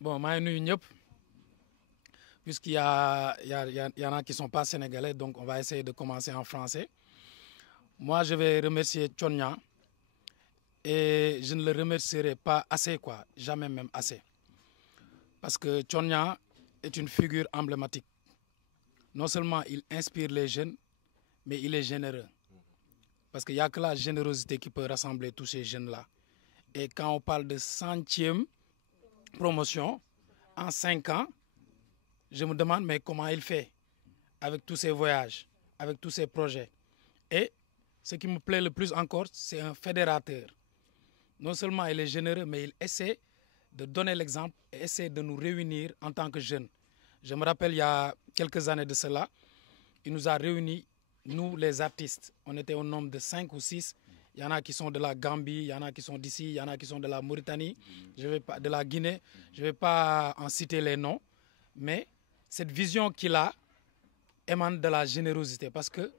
Bon, maa ngi nuyu ñëpp puisqu'il y en a qui sont pas sénégalais, donc on va essayer de commencer en français. Moi, je vais remercier Thione Niang et je ne le remercierai pas assez, quoi, jamais même assez. Parce que Thione Niang est une figure emblématique. Non seulement il inspire les jeunes, mais il est généreux. Parce qu'il n'y a que la générosité qui peut rassembler tous ces jeunes-là. Et quand on parle de 100e promotion en 5 ans, je me demande mais comment il fait avec tous ces voyages, avec tous ces projets. Et ce qui me plaît le plus encore, c'est un fédérateur. Non seulement il est généreux, mais il essaie de donner l'exemple et essaie de nous réunir en tant que jeunes. Je me rappelle, il y a quelques années de cela, il nous a réunis, nous les artistes. On était au nombre de 5 ou 6. Il y en a qui sont de la Gambie, il y en a qui sont d'ici, il y en a qui sont de la Mauritanie, de la Guinée. Je ne vais pas en citer les noms, mais cette vision qu'il a émane de la générosité parce que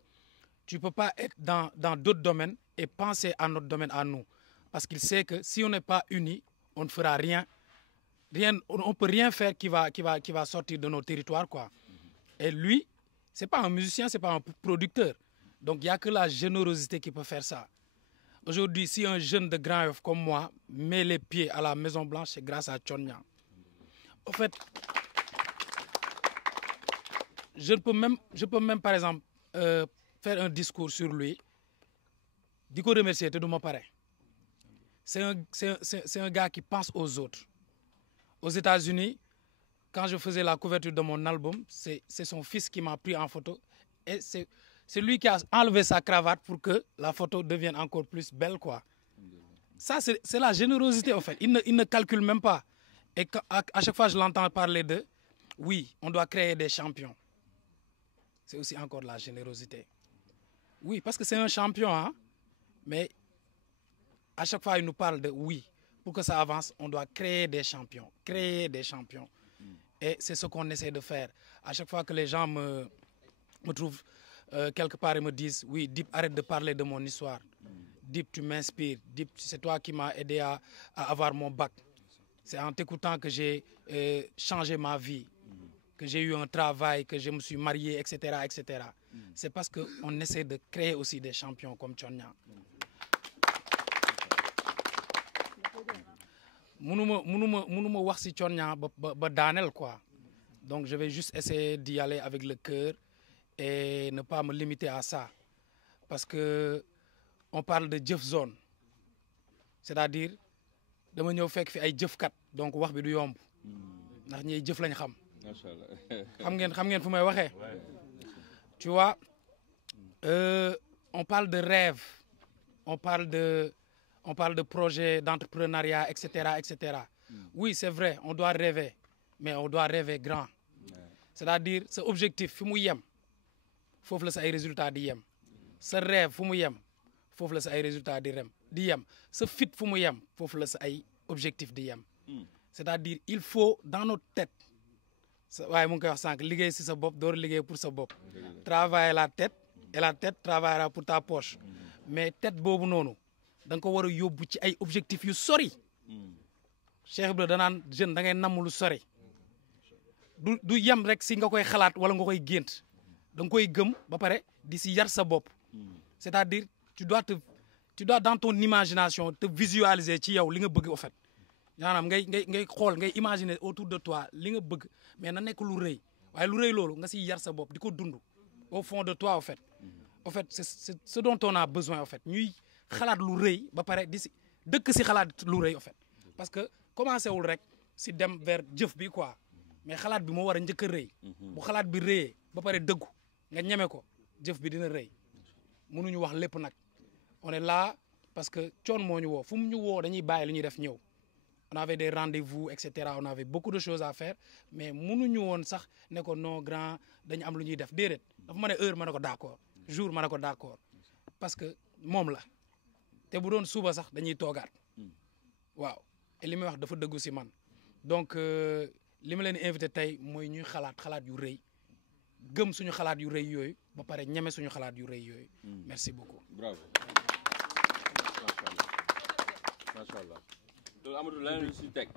tu ne peux pas être dans d'autres domaines et penser à notre domaine à nous. Parce qu'il sait que si on n'est pas unis, on ne fera rien. On ne peut rien faire qui va sortir de nos territoires, quoi. Et lui, ce n'est pas un musicien, ce n'est pas un producteur. Donc il n'y a que la générosité qui peut faire ça. Aujourd'hui, si un jeune de Grand Yoff comme moi met les pieds à la Maison Blanche, c'est grâce à Thione Niang. En fait, je peux même par exemple, faire un discours sur lui, di ko remercier te du ma pare. C'est un gars qui pense aux autres. Aux États-Unis, quand je faisais la couverture de mon album, c'est son fils qui m'a pris en photo. Et c'est lui qui a enlevé sa cravate pour que la photo devienne encore plus belle, quoi. Ça, c'est la générosité, en fait. Il ne calcule même pas. Et à chaque fois, je l'entends parler de, oui, on doit créer des champions. C'est aussi encore la générosité. Oui, parce que c'est un champion, hein. Mais à chaque fois, il nous parle de, oui, pour que ça avance, on doit créer des champions. Créer des champions. Et c'est ce qu'on essaie de faire. À chaque fois que les gens me trouvent quelque part et me disent, oui, Dip, arrête de parler de mon histoire. Dip, tu m'inspires. Dip, c'est toi qui m'as aidé à avoir mon bac. C'est en t'écoutant que j'ai changé ma vie, que j'ai eu un travail, que je me suis marié, etc., etc. C'est parce qu'on essaie de créer aussi des champions comme Thione Niang. Mënuma wax ci Thione Niang ba daaneel, quoi. Donc je vais juste essayer d'y aller avec le cœur et ne pas me limiter à ça. Parce que on parle de jëf zone. C'est-à-dire dama ñëw fekk fi ay jëfkat donc wax bi du yomb ndax ñiy jëf lañ xam. xam ngeen fu may waxee. Tu vois, on parle de rêve, on parle de projet d'entrepreneuriat, etc., etc. Oui, c'est vrai, on doit rêver, mais on doit rêver grand. C'est-à-dire ce objectif fi mu yem foofu la sa ay résultats di yem. Sa rêve fu mu yem foofu la sa ay résultats di yem. Sa fit fu mu yem foofu la sa ay objectif di yem. C'est-à-dire il faut dans notre tête waaye mu ngi koy wax sànq liggéey si sa bopp door liggéey pour sa bopp. Travailler la tête et la tête travaillera pour ta poche. Mais tête boobu noonu da nga ko war a yóbbu ci ay objectifs yu sori. Cheikh Ibra danaan jeune da ngay namm lu sori. du yem rek si nga koy xalaat wala nga koy gént da nga koy gëm ba pare di si yar sa bopp. C'est-à-dire tu dois dans ton imagination te visualiser ci yow li nga bëgg en fait. maanaam ngay xool ngay imaginer autour de toi li nga bëgg mais na nekk lu rëy waaye lu rëy loolu nga siy yar sa bopp di ko dund au fond de toi en fait. En fait c'est ce dont on a besoin en fait ñuy xalaat lu rëy ba pare di si dëkk si xalaat lu rëy en fait. Parce que commencé wul rek si dem vers jëf bi quoi mais xalaat bi moo war a njëkk a rëy. bu xalaat bi rëyee ba pare dëggu nga ñeme ko jëf bi dina rëy. mënuñu wax lépp nag on est là parce que Thione moo ñu woo fu mu ñu woo dañuy bàyyi li ñuy def ñëw. On avait des rendez-vous, etc. On avait beaucoup de choses à faire mais mënuñu woon sax ne ko non grand dañu am lu ñuy def déedéet dafa ma ne heure ma ne ko d'accord jour ma ne ko d'accord parce que moom la te bu doon suba sax dañuy toogaat waaw et li may wax dafa dëggu si man donc li ma leen invité tey mooy ñuy xalaat yu rëy gëm suñu xalaat yu rëy yooyu ba pare ñeme suñu xalaat yu rëy yooyu. Merci beaucoup. Bravo. Macha Allah. Loolu amatul leneen lu si teg.